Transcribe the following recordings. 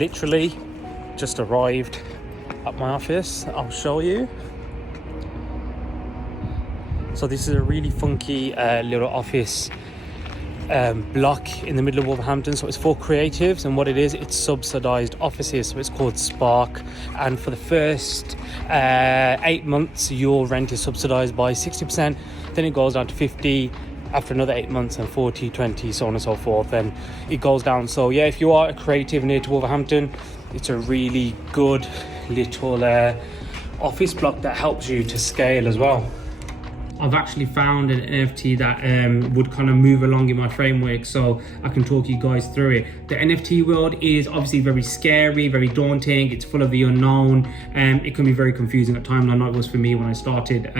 literally just arrived at my office. I'll show you. So this is a really funky little office block in the middle of Wolverhampton. So it's for creatives, and what it is, it's subsidized offices. So it's called Spark, and for the first 8 months your rent is subsidized by 60%, then it goes down to 50 after another 8 months, and 40, 20, so on and so forth, and it goes down. So yeah, if you are a creative near to Wolverhampton, it's a really good little office block that helps you to scale as well. I've actually found an NFT that would kind of move along in my framework, so I can talk you guys through it. The NFT world is obviously very scary, very daunting. It's full of the unknown, and it can be very confusing at times. I know it was for me when I started.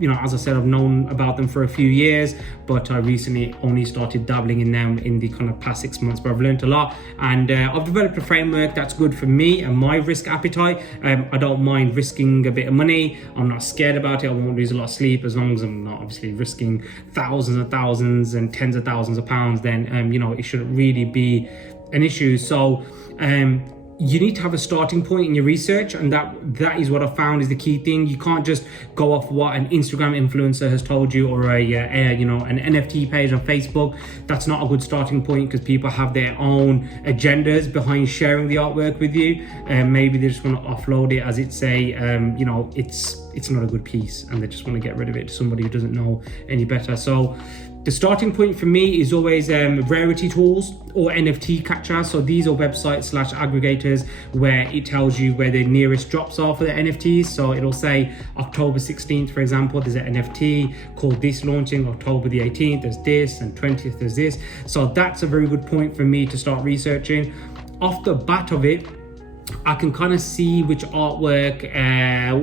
You know, as I said, I've known about them for a few years, but I recently only started dabbling in them in the kind of past 6 months, but I've learned a lot, and I've developed a framework that's good for me and my risk appetite. I don't mind risking a bit of money. I'm not scared about it. I won't lose a lot of sleep as long as I'm not obviously risking thousands and thousands and tens of thousands of pounds. Then you know, it shouldn't really be an issue. So you need to have a starting point in your research, and that is what I found is the key thing. You can't just go off what an Instagram influencer has told you, or you know, an NFT page on Facebook. That's not a good starting point, because people have their own agendas behind sharing the artwork with you, and maybe they just want to offload it as it's a you know, it's not a good piece, and they just want to get rid of it to somebody who doesn't know any better. So the starting point for me is always rarity tools or NFT catcher. So these are websites / aggregators where it tells you where the nearest drops are for the NFTs. So it'll say October 16th, for example, there's an NFT called this launching. October the 18th, there's this, and 20th, there's this. So that's a very good point for me to start researching. Off the bat of it, I can kind of see which artwork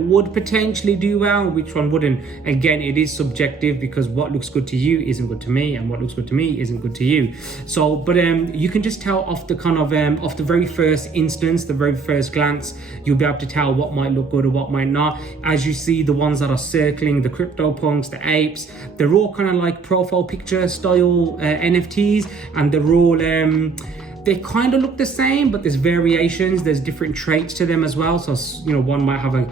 would potentially do well, which one wouldn't. Again, it is subjective, because what looks good to you isn't good to me, and what looks good to me isn't good to you. So, but you can just tell off the kind of off the very first instance, the very first glance, you'll be able to tell what might look good or what might not. As you see, the ones that are circling, the CryptoPunks, the apes, they're all kind of like profile picture style NFTs, and they're all they kind of look the same, but there's variations, there's different traits to them as well. So, you know, one might have a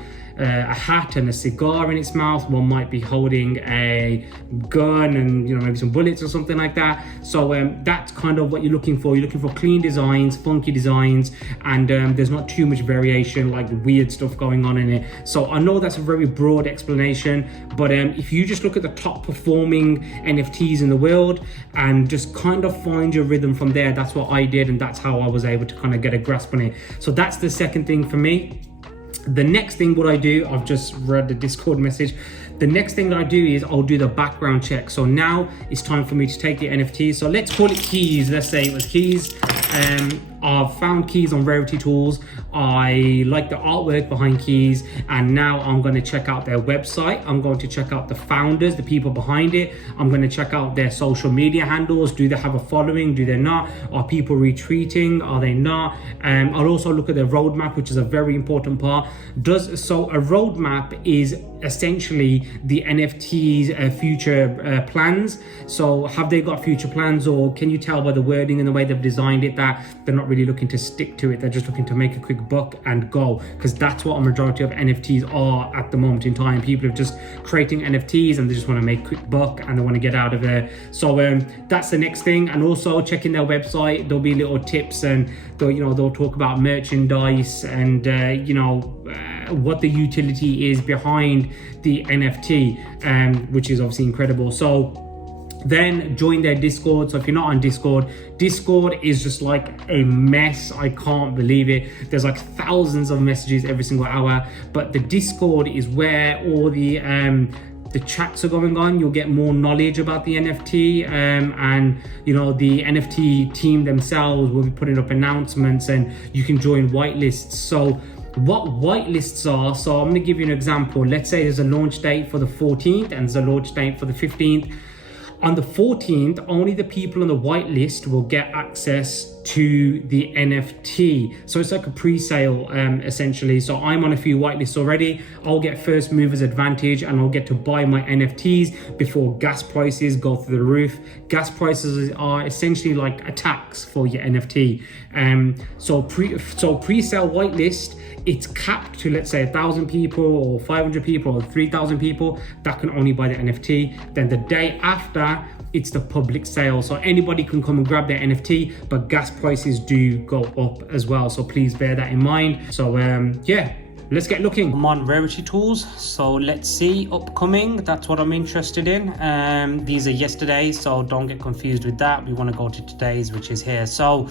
hat and a cigar in its mouth, one might be holding a gun and, you know, maybe some bullets or something like that. So that's kind of what you're looking for. You're looking for clean designs, funky designs, and there's not too much variation, like weird stuff going on in it. So I know that's a very broad explanation, but if you just look at the top performing NFTs in the world and just kind of find your rhythm from there, that's what I did, and that's how I was able to kind of get a grasp on it. So that's the second thing for me. The next thing, what I do, I've just read the Discord message. The next thing that I do is I'll do the background check. So now it's time for me to take the NFT. So let's call it keys. Let's say it was keys. I've found keys on Rarity Tools. I like the artwork behind keys, and now I'm going to check out their website. I'm going to check out the founders, the people behind it. I'm going to check out their social media handles. Do they have a following? Do they not? Are people retweeting? Are they not? I'll also look at their roadmap, which is a very important part. So a roadmap is essentially the NFT's future plans. So have they got future plans, or can you tell by the wording and the way they've designed it that they're not really looking to stick to it? They're just looking to make a quick buck and go, because that's what a majority of NFTs are at the moment in time. People are just creating NFTs and they just want to make a quick buck and they want to get out of there. So that's the next thing. And also checking their website, there'll be little tips, and they'll talk about merchandise and what the utility is behind the NFT, which is obviously incredible. So then join their Discord. So if you're not on Discord is just like a mess. I can't believe it. There's like thousands of messages every single hour, but the Discord is where all the chats are going on. You'll get more knowledge about the NFT, and the NFT team themselves will be putting up announcements, and you can join whitelists. So what whitelists are, so I'm going to give you an example. Let's say there's a launch date for the 14th and there's a launch date for the 15th. On the 14th, only the people on the whitelist will get access to the NFT. So it's like a pre-sale essentially. So I'm on a few whitelists already. I'll get first movers advantage and I'll get to buy my NFTs before gas prices go through the roof. Gas prices are essentially like a tax for your NFT. So pre-sale whitelist, it's capped to, let's say, 1,000 people or 500 people or 3,000 people that can only buy the NFT. Then the day after, it's the public sale, so anybody can come and grab their NFT, but gas prices do go up as well, so please bear that in mind. So yeah, let's get looking. I'm on rarity tools, so let's see upcoming. That's what I'm interested in. These are yesterday's, so don't get confused with that. We want to go to today's, which is here. So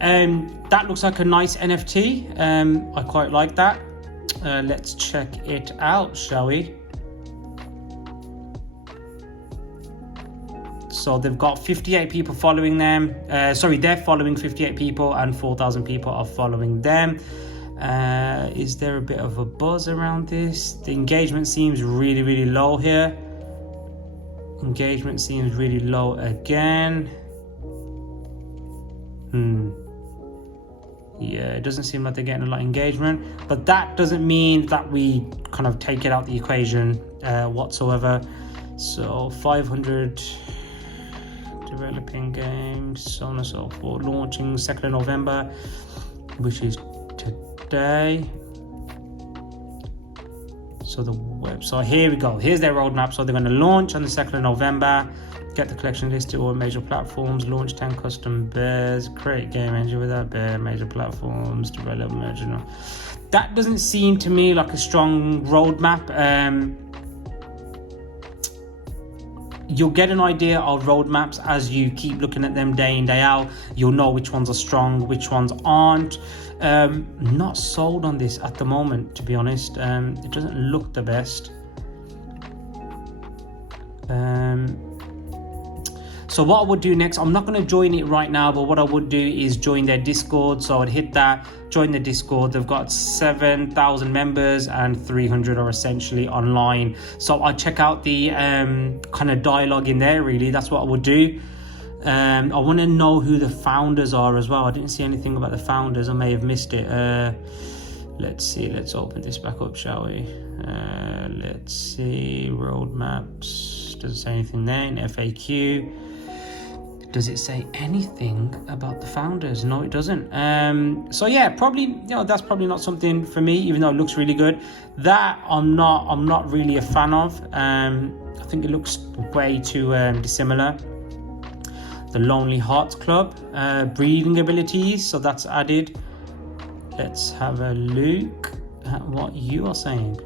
that looks like a nice NFT. I quite like that. Let's check it out, shall we? So they've got 58 people following them. They're following 58 people and 4,000 people are following them. Is there a bit of a buzz around this? The engagement seems really, really low here. Engagement seems really low again. Yeah, it doesn't seem like they're getting a lot of engagement, but that doesn't mean that we kind of take it out the equation whatsoever. So 500 developing games, so on and so forth, launching 2nd of November, which is today. So the website, here we go, here's their roadmap. So they're going to launch on the 2nd of November, get the collection listed all major platforms, launch 10 custom bears, create game engine with that bear, major platforms, develop merge. That doesn't seem to me like a strong roadmap. You'll get an idea of roadmaps as you keep looking at them day in, day out. You'll know which ones are strong, which ones aren't. Not sold on this at the moment, to be honest. It doesn't look the best. So what I would do next, I'm not going to join it right now, but what I would do is join their Discord. So I'd hit that, join the Discord. They've got 7,000 members and 300 are essentially online. So I'd check out the kind of dialogue in there, really. That's what I would do. I want to know who the founders are as well. I didn't see anything about the founders. I may have missed it. Let's see. Let's open this back up, shall we? Let's see. Roadmaps. Does it say anything there in FAQ? Does it say anything about the founders? No, it doesn't. So yeah, probably, that's probably not something for me, even though it looks really good. That I'm not really a fan of. I think it looks way too dissimilar. The Lonely Hearts Club, breathing abilities, so that's added. Let's have a look at what you are saying.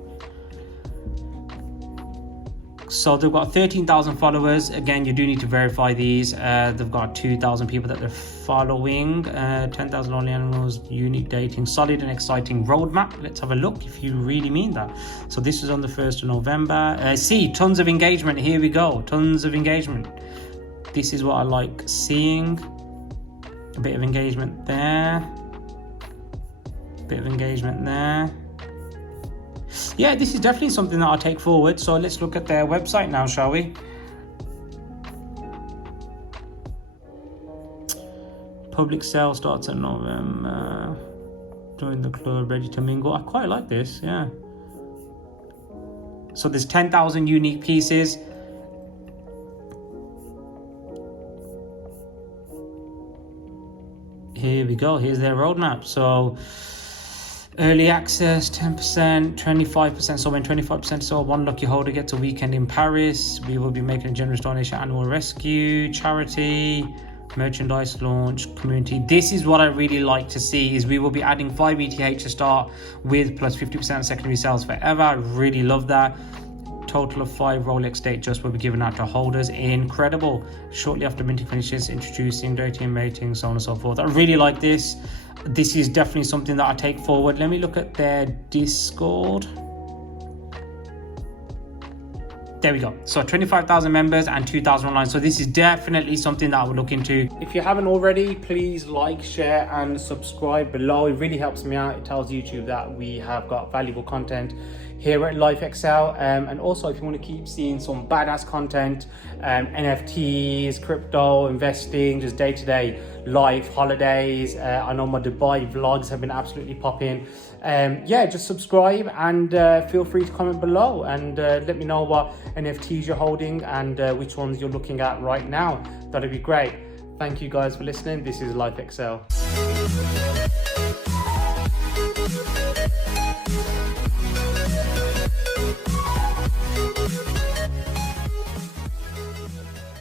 So they've got 13,000 followers. Again, you do need to verify these. They've got 2,000 people that they're following. 10,000 lonely animals, unique dating, solid and exciting roadmap. Let's have a look if you really mean that. So this is on the 1st of November. See, tons of engagement. Here we go. Tons of engagement. This is what I like seeing. A bit of engagement there. A bit of engagement there. Yeah, this is definitely something that I'll take forward. So let's look at their website now, shall we? Public sale starts in November. Join the club, ready to mingle. I quite like this, yeah. So there's 10,000 unique pieces. Here we go. Here's their roadmap. So early access, 10%, 25%. So when 25% is sold, one lucky holder gets a weekend in Paris. We will be making a generous donation, animal rescue, charity, merchandise launch, community. This is what I really like to see, is we will be adding 5 ETH to start with, plus 50% secondary sales forever. I really love that. Total of 5 Rolex date just will be given out to holders. Incredible. Shortly after minting finishes, introducing dating, mating, so on and so forth. I really like this. This is definitely something that I take forward. Let me look at their Discord. There we go. So 25,000 members and 2,000 online. So this is definitely something that I would look into. If you haven't already, please like, share and subscribe below. It really helps me out. It tells YouTube that we have got valuable content here at Life Excel. And also, if you want to keep seeing some badass content, NFTs, crypto, investing, just day-to-day life, holidays. I know my Dubai vlogs have been absolutely popping. Yeah, just subscribe and feel free to comment below and let me know what NFTs you're holding and which ones you're looking at right now. That'd be great. Thank you guys for listening. This is Life Excel.